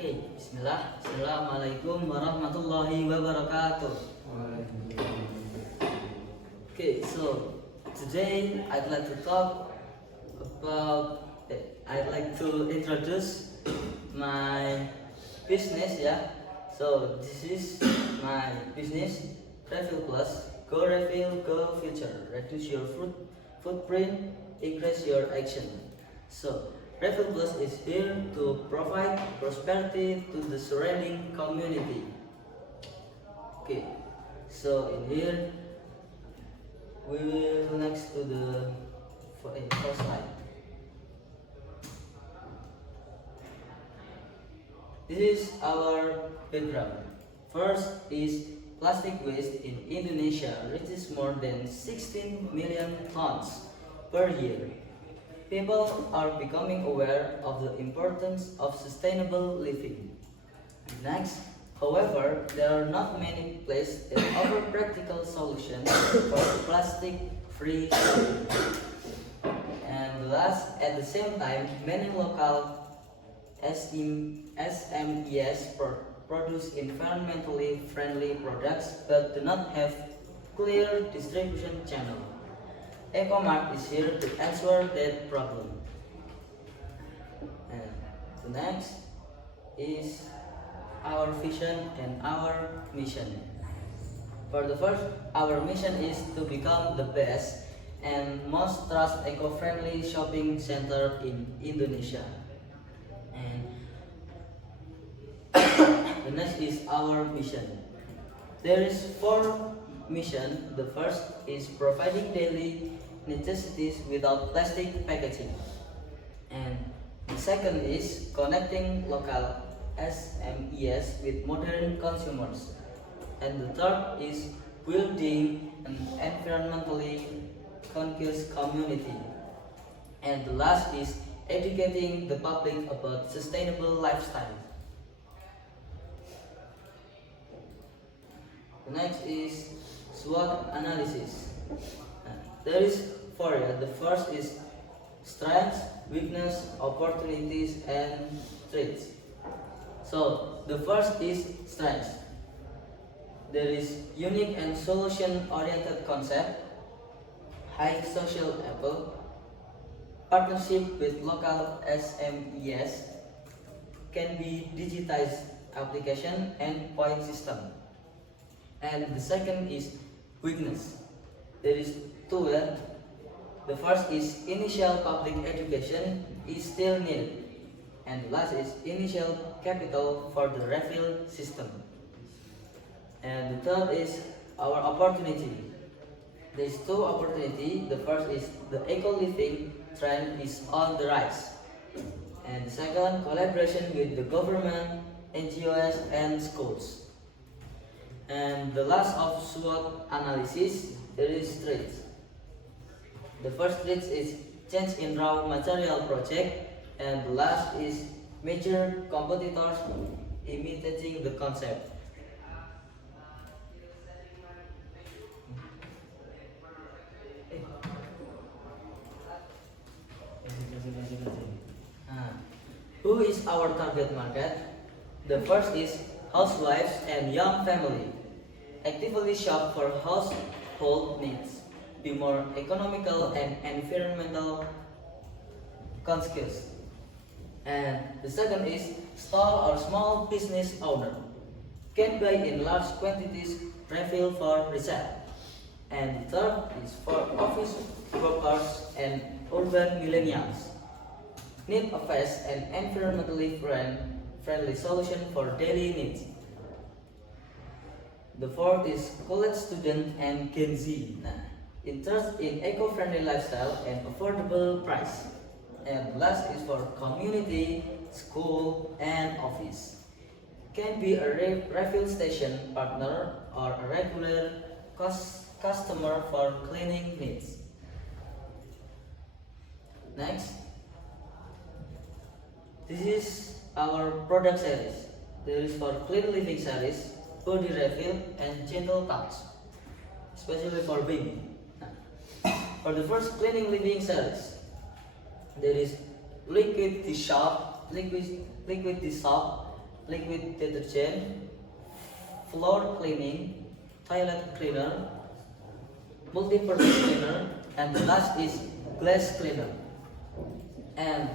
Okay, Bismillah. Assalamualaikum warahmatullahi wabarakatuh. Okay, so today I'd like to talk about, I'd like to introduce my business, yeah. So this is my business, Refill Plus. Go refill, go future. Reduce your footprint, increase your action. So Refill Plus is here to provide prosperity to the surrounding community. Okay, so in here we will next to the first slide. This is our background. First is plastic waste in Indonesia reaches more than 16 million tons per year. People are becoming aware of the importance of sustainable living. Next, however, there are not many places that offer practical solutions for plastic-free living. And last, at the same time, many local SMEs produce environmentally friendly products but do not have clear distribution channel. EcoMart is here to answer that problem. And the next is our vision and our mission. For the first, our mission is to become the best and most trusted eco-friendly shopping center in Indonesia. And the next is our mission. There is 4 missions. The first is providing daily necessities without plastic packaging. And the second is connecting local SMEs with modern consumers. And the third is building an environmentally conscious community. And the last is educating the public about sustainable lifestyle. The next is SWOT analysis. There is 4. The first is strengths, weakness, opportunities, and threats. So the first is strengths. There is unique and solution-oriented concept, high social appeal, partnership with local SMEs, can be digitized application and point system. And the second is weakness. There is 2. The first is initial public education is still needed. And the last is initial capital for the refill system. And the third is our opportunity. There is 2 opportunity. The first is the eco-living trend is on the rise. And the second, collaboration with the government, NGOs, and schools. And the last of SWOT analysis, there is threats. The first threat is change in raw material project, and the last is major competitors imitating the concept. Who is our target market? The first is housewives and young family. Actively shop for household needs. Be more economical and environmental conscious. And the second is store or small business owner. Can buy in large quantities, refill for resale. And the third is for office workers and urban millennials. Need a fast and environmentally friendly solution for daily needs. The fourth is college student and Gen Z. Interest in eco-friendly lifestyle and affordable price. And last is for community, school, and office. Can be a refill station partner or a regular customer for cleaning needs. Next, this is our product series. There is for clean living series, body refill, and gentle touch, especially for baby. For the first cleaning living series, there is liquid dish soap, liquid detergent, floor cleaning, toilet cleaner, multi-purpose cleaner, and the last is glass cleaner. And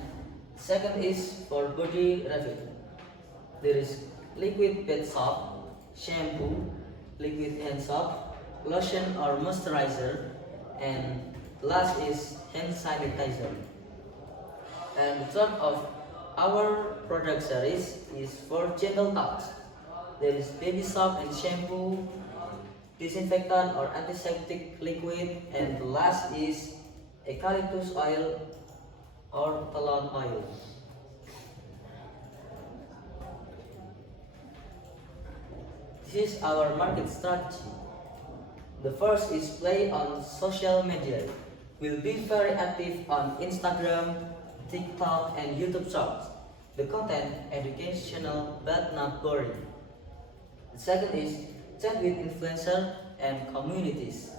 second is for body refill. There is liquid bed soap, shampoo, liquid hand soap, lotion or moisturizer, and last is hand sanitizer. And the third of our product series is for gentle touch. There is baby soap and shampoo, disinfectant or antiseptic liquid, and the last is eucalyptus oil or talon oil. This is our market strategy. The first is play on social media. We'll be very active on Instagram, TikTok, and YouTube Shorts. The content educational but not boring. The second is chat with influencer and communities.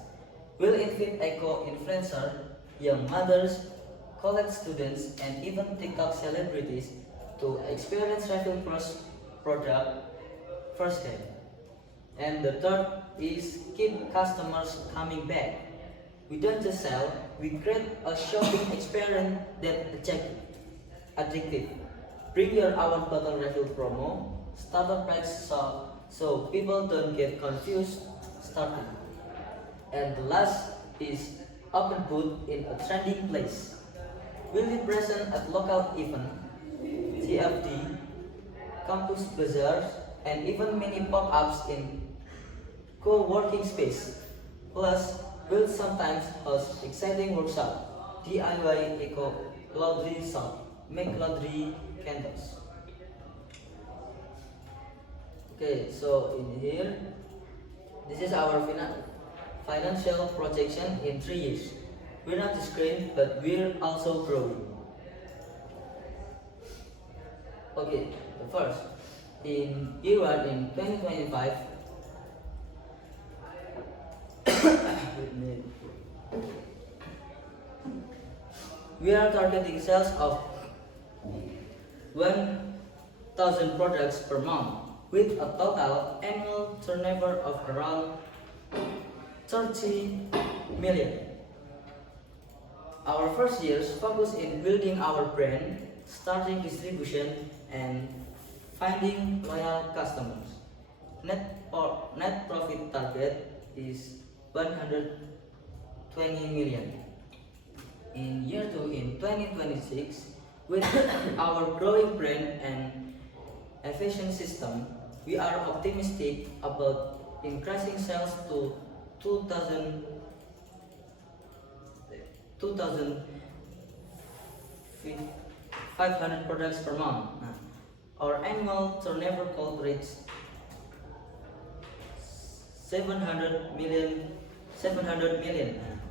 We'll invite eco-influencer, young mothers, college students, and even TikTok celebrities to experience Refill Plus product firsthand. And the third is keep customers coming back. We don't just sell, we create a shopping experience that addictive. Bring your hour bottle refill promo, starter packs so people don't get confused starting. And the last is open booth in a trending place. We'll be present at local event, TFD, campus bazaars, and even mini pop-ups in co-working space. Plus, we'll sometimes host exciting workshop, DIY eco laundry shop, make laundry candles. Okay, so in here, this is our financial projection in 3 years. We're not screen, but we're also growing. Okay, first, in year 1 in 2025, we are targeting sales of 1,000 products per month with a total annual turnover of around 30 million. Our first years focus in building our brand, starting distribution, and finding loyal customers. Net profit target is 120 million. In year 2 in 2026, with our growing brand and efficient system, we are optimistic about increasing sales to 2,500 products per month. Our annual turnover could reach 700 million.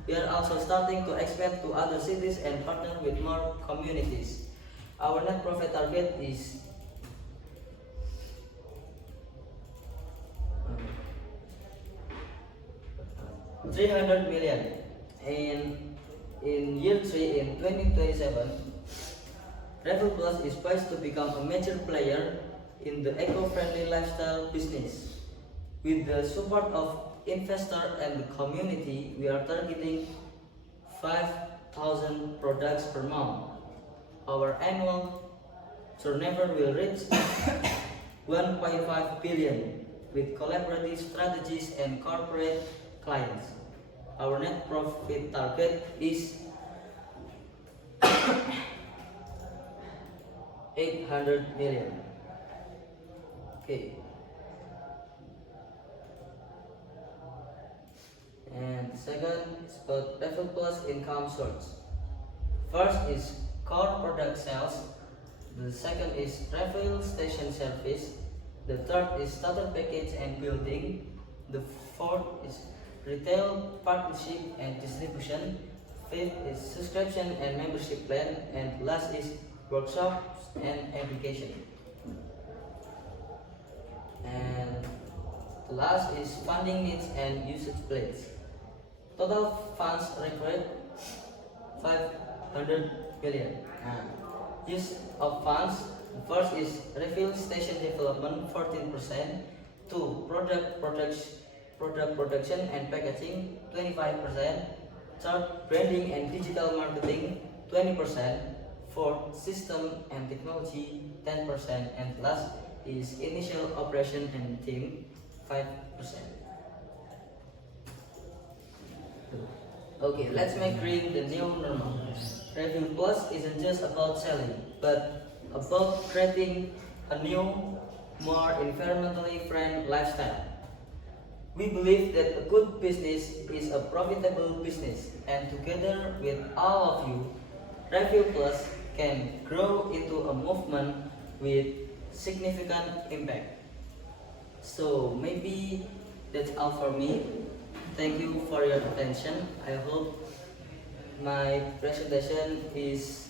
We are also starting to expand to other cities and partner with more communities. Our net profit target is 300 million. And in year 3 in 2027, Refill Plus is poised to become a major player in the eco-friendly lifestyle business. With the support of investors and the community, we are targeting 5,000 products per month. Our annual turnover will reach 1.5 billion with collaborative strategies and corporate clients. Our net profit target is 800 million. Okay. And second is about Refill Plus income source. First is core product sales. The second is refill station service. The third is starter package and building. The fourth is retail partnership and distribution. Fifth is subscription and membership plan. And last is workshops and education. And the last is funding needs and usage plans. Total funds required 500 million. Use of funds The first is refill station development 14%, 2 product production and packaging 25%, third branding and digital marketing 20%, fourth system and technology 10%, and last is initial operation and team 5%. Okay, let's make green the new normal. Review Plus isn't just about selling, but about creating a new, more environmentally friendly lifestyle. We believe that a good business is a profitable business, and together with all of you, Review Plus can grow into a movement with significant impact. So maybe that's all for me. Thank you for your attention. I hope my presentation is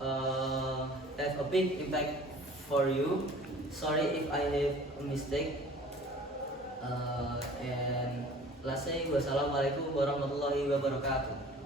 have a big impact for you. Sorry if I have a mistake. And lastly, wassalamualaikum warahmatullahi wabarakatuh.